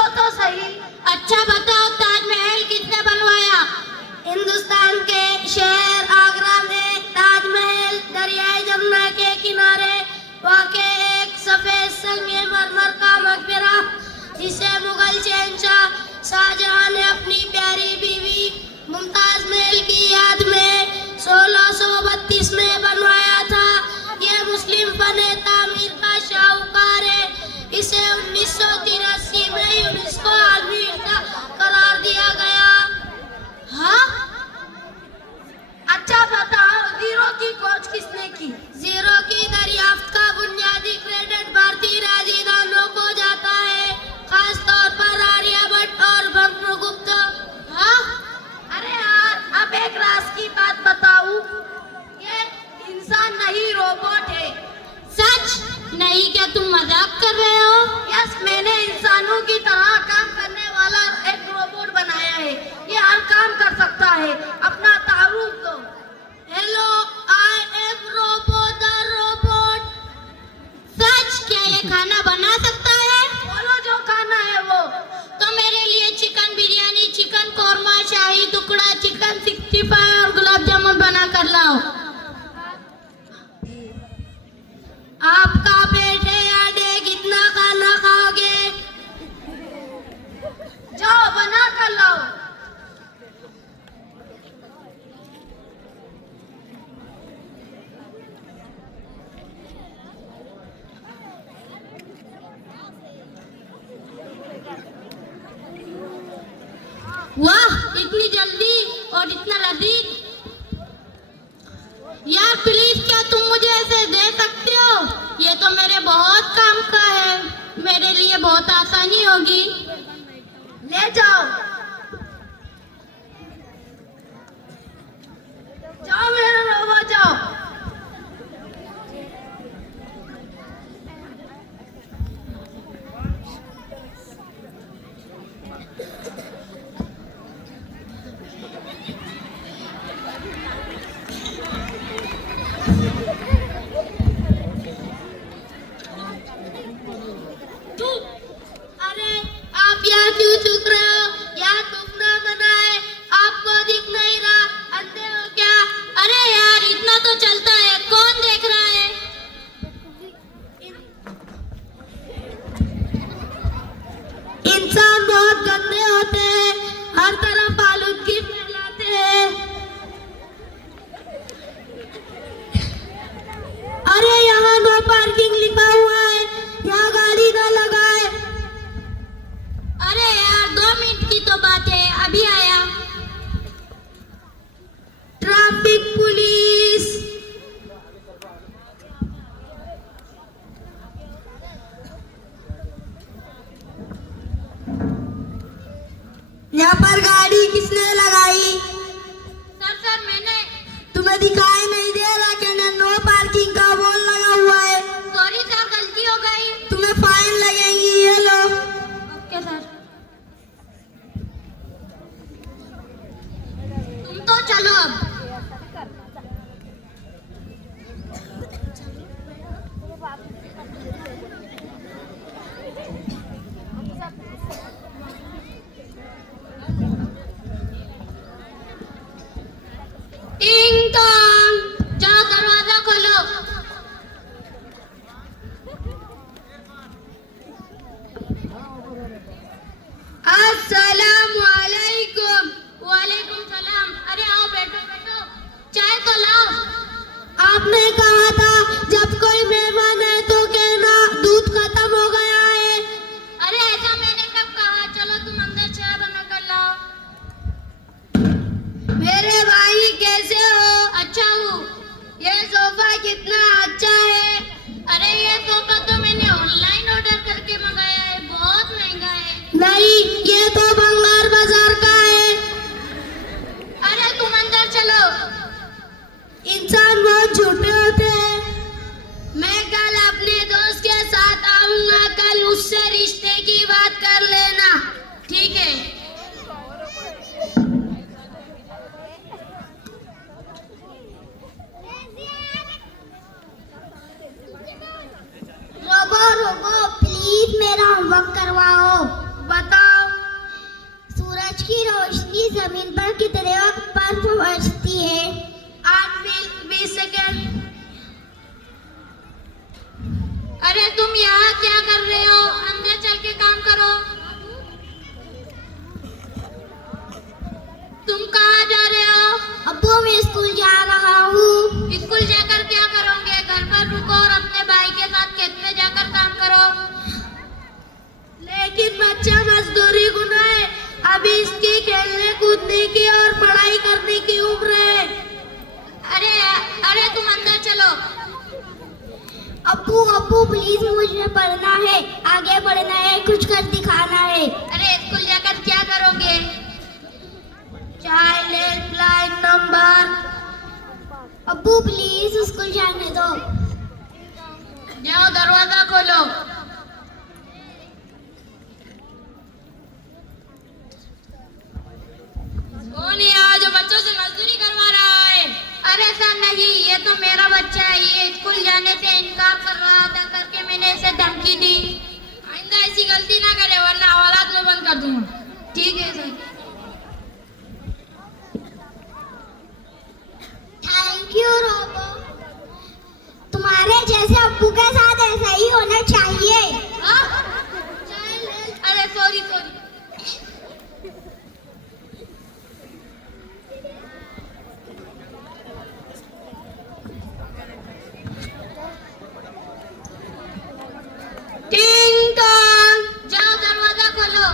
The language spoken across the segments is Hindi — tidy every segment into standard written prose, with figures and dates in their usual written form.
पूछो तो सही। अच्छा बताओ, ताजमहल किसने बनवाया? हिंदुस्तान के शहर आगरा में ताजमहल दरियाई जमुना के किनारे वाक़े एक सफेद संगमरमर का मकबरा, जिसे मुगल शहंशाह शाहजहां ने अपनी प्यारी बीवी मुमताज महल की याद में 1632 में बनवाया था। यह मुस्लिम फने तामीर का शाहूकार है। इसे 1983 में यूनेस्को आलमी विरासत करार दिया गया। हाँ, अच्छा बताओ, जीरो की खोज किसने की? जीरो की दरियाफ्त का बुनियादी क्रेडिट भारतीय राजदानों को जाता है, खास तौर पर आर्यभट्ट और ब्रह्मगुप्त। हाँ, अरे यार, अब एक राज की बात बताऊं, ये इंसान नहीं रोबोट है। सच नहीं? क्या तुम मजाक कर रहे हो? यस, मैंने इंसानों की तरह काम करने वाला एक रोबोट बनाया है। ये हर काम कर सकता है। अपना तारुफ दो। Hello, I am robo the robot. सच? क्या ये खाना बना सकता है? बोलो जो खाना है वो। तो मेरे लिए चिकन बिरयानी, चिकन कोरमा, शाही टुकड़ा, चिकन 65 और गुलाब जामुन बना कर लाओ। आपका पेट है या डे, कितना खाना खाओगे? जाओ बना कर लाओ। वाह, इतनी जल्दी और इतना लजीज। यार प्लीज, क्या तुम मुझे ऐसे दे सकते हो? ये तो मेरे बहुत काम का है, मेरे लिए बहुत आसानी होगी। ले जाओ। जाओ मेरा रोबो, जाओ। अरे आप यहाँ क्यों चुप रहे हो? यहाँ टूकना मना है। आपको दिख नहीं रहा? अंधे हो क्या? अरे यार, इतना तो चलता है, कौन देख रहा है? इंसान बहुत गंदे होते हैं, हर तरफ आलूदगी फैलाते हैं। अरे यहाँ नो पार्किंग लिखा हुआ है, यहाँ गाड़ी ना लगाए। अरे यार, 2 मिनट की तो बात है, अभी आया। Traffic police. यहाँ पर गाड़ी किसने लगाई? सर मैंने। तुम्हें दिखाई नहीं दे रहा कि नो पार्किंग का बोर्ड लगा हुआ है? सॉरी सर, गलती हो गई। तुम्हें फाइन लगेगी, ये लो। Okay sir. तुम तो चलो अब। टिंग टोंग, जाओ दरवाजा खोलो। अस्सलामु अलैकुम। वालेकुम सलाम। अरे आओ, बैठो बैठो, चाय तो लाओ। आपने कहा था जब कोई मेहमान है तो कहना दूध खत्म हो गया है। अरे ऐसा मैंने कब कहा? चलो तुम अंदर चाय बना कर लाओ। मेरे भाई कैसे हो? अच्छा हूँ। ये सोफा कितना अच्छा है। अरे ये सोफा तो मैंने ऑनलाइन ऑर्डर करके मंगाया है, बहुत महंगा है। नहीं, ये तो बंगार बाजार का है। अरे तुम अंदर चलो। इंसान बहुत झूठे होते हैं। मैं कल अपने दोस्त के साथ आऊंगा, कल उससे रिश्ते की बात कर लेना, ठीक है? रोबो रोबो, प्लीज मेरा होमवर्क करवाओ। बता बिजली जमीन पर कितने वक्त पर पहुंचती है? 8 मील 20 सेकेंड। अरे तुम यहाँ क्या कर रहे हो? अंदर चल के काम करो। तुम कहाँ जा रहे हो? अब्बू मैं स्कूल जा रहा हूँ। स्कूल जाकर क्या करोगे? घर पर रुको और अपने भाई के साथ खेत में जाकर काम करो। लेकिन बच्चा मजदूरी गुनाह है। अभी इसकी खेलने कूदने की और पढ़ाई करने की उम्र है। अरे अरे तुम अंदर चलो। अब्बू अब्बू प्लीज मुझे पढ़ना है, आगे बढ़ना है, कुछ कर दिखाना है। अरे स्कूल जाकर क्या करोगे? Child helpline number. अब्बू प्लीज स्कूल जाने दो। जाओ दरवाजा खोलो। कौन है आज जो बच्चों से मजदूरी करवा रहा है? अरे सर नहीं, ये तो मेरा बच्चा है। ये स्कूल जाने से इनकार कर रहा था करके मैंने इसे धमकी दी। आइंदा ऐसी गलती ना करे वरना हवालात में बंद कर दूंगा। ठीक है सर। Thank you robo. तुम्हारे जैसे अब्बू के साथ ऐसा ही होना चाहिए। अरे सॉरी सॉरी। टिंग टॉंग। जाओ दरवाजा खोलो।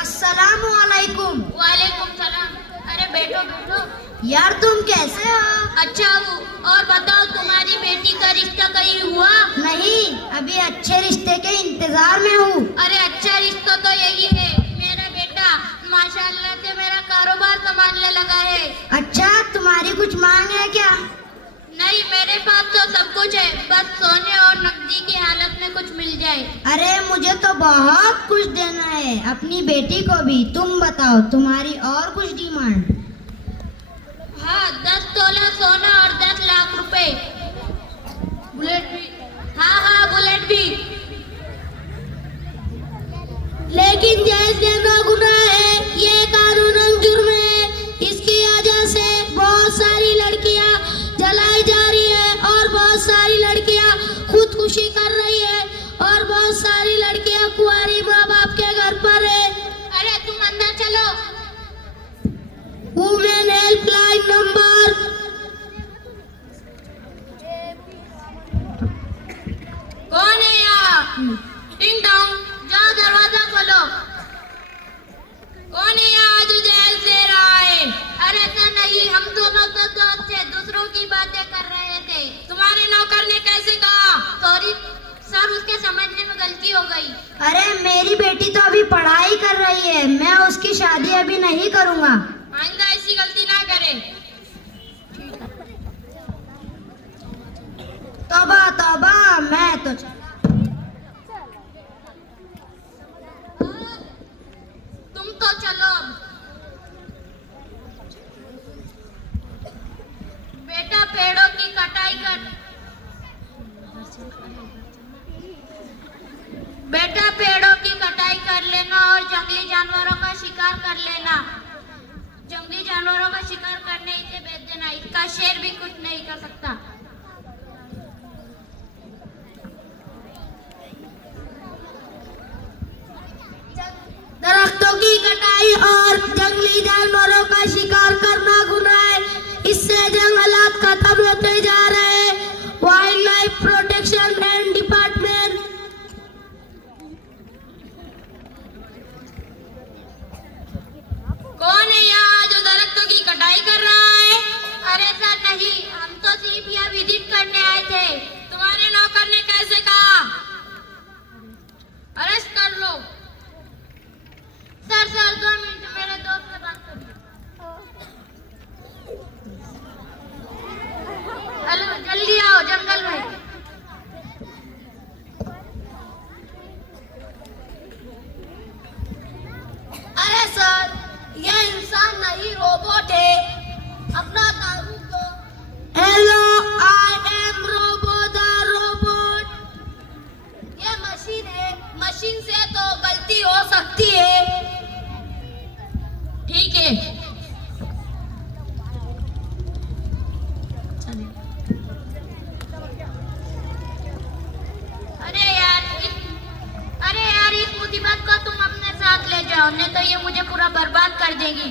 अस्सलामु अलैकुम। वालेकुम सलाम। अरे बैठो बैठो। यार तुम कैसे हो? अच्छा हूँ। और बताओ तुम्हारी बेटी का रिश्ता कहीं हुआ? नहीं, अभी अच्छे रिश्ते के इंतजार में हूँ। अरे अच्छा रिश्ता तो यही है। मेरा बेटा माशाल्लाह से मेरा कारोबार संभालने लगा है। अच्छा, तुम्हारी कुछ मांग है क्या? नहीं, मेरे पास तो सब कुछ है, बस सोने और नकदी की हालत में कुछ मिल जाए। अरे मुझे तो बहुत कुछ देना है, अपनी बेटी को भी। तुम बताओ तुम्हारी और कुछ डिमांड? हाँ, 10 तोला सोना और 10 लाख रुपए। बुलेट भी। हाँ हाँ, बुलेट भी। लेकिन जैज देना गुनाह है, ये कानूनन जुर्म है। इसकी वजह से बहुत सारी लड़कियां जलाई जा रही है और बहुत सारी लड़कियां खुदकुशी कर रही है और बहुत सारी लड़कियां कुंवारी माँ बाप के घर पर है। अरे तुम अंदर चलो। Women helpline number. कौन है यहाँ? टिंग टॉन्ग। जाओ दरवाजा खोलो। कौन है यहाँ जो जेल से रहा है? अरे ऐसा नहीं, हम दोनों तो दोस्त थे, दूसरों की बातें कर रहे थे। तुम्हारे नौकर ने कैसे कहा? सॉरी सर, उसके समझने में गलती हो गई। अरे मेरी बेटी तो अभी पढ़ाई कर रही है, मैं उसकी शादी अभी नहीं करूँगा। आइंदा ऐसी गलती ना करे। तौबा तौबा, मैं तो तुम तो चलो। बेटा पेड़ों की कटाई कर। बेटा पेड़ों की कटाई कर लेना और जंगली जानवरों का शिकार कर लेना। जंगली जानवरों का शिकार करने इसे भेज देना। इसका शेर भी कुछ नहीं कर सकता। दरख्तों की कटाई और जंगली जानवरों का शिकार करना गुनाह है। इससे जंगलात खत्म होते जा रहे हैं। Wild life protection and department. कौन है यहाँ जो दरख्तों की कटाई कर रहा है? अरे सर नहीं, हम तो सिर्फ यहाँ विजिट करने आए थे। तुम्हारे नौकर ने कैसे कहा? अरेस्ट कर लो। सर 2 मिनट, मेरे दोस्त से बात करिए। हेलो, जल्दी आओ जंगल में। अरे सर, ये इंसान नहीं रोबोट है। अपना तारुफ दो। Hello, I am robo the robot. बर्बाद कर देगी।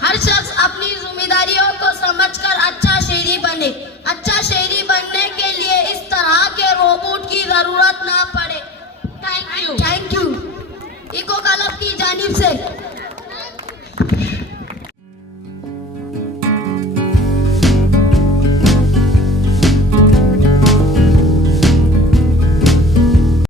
हर शख्स अपनी जिम्मेदारियों को समझकर अच्छा शहरी बने। अच्छा शहरी बनने के लिए इस तरह के रोबोट की जरूरत ना पड़े। Thank you. Thank you. Eco club की जानिब से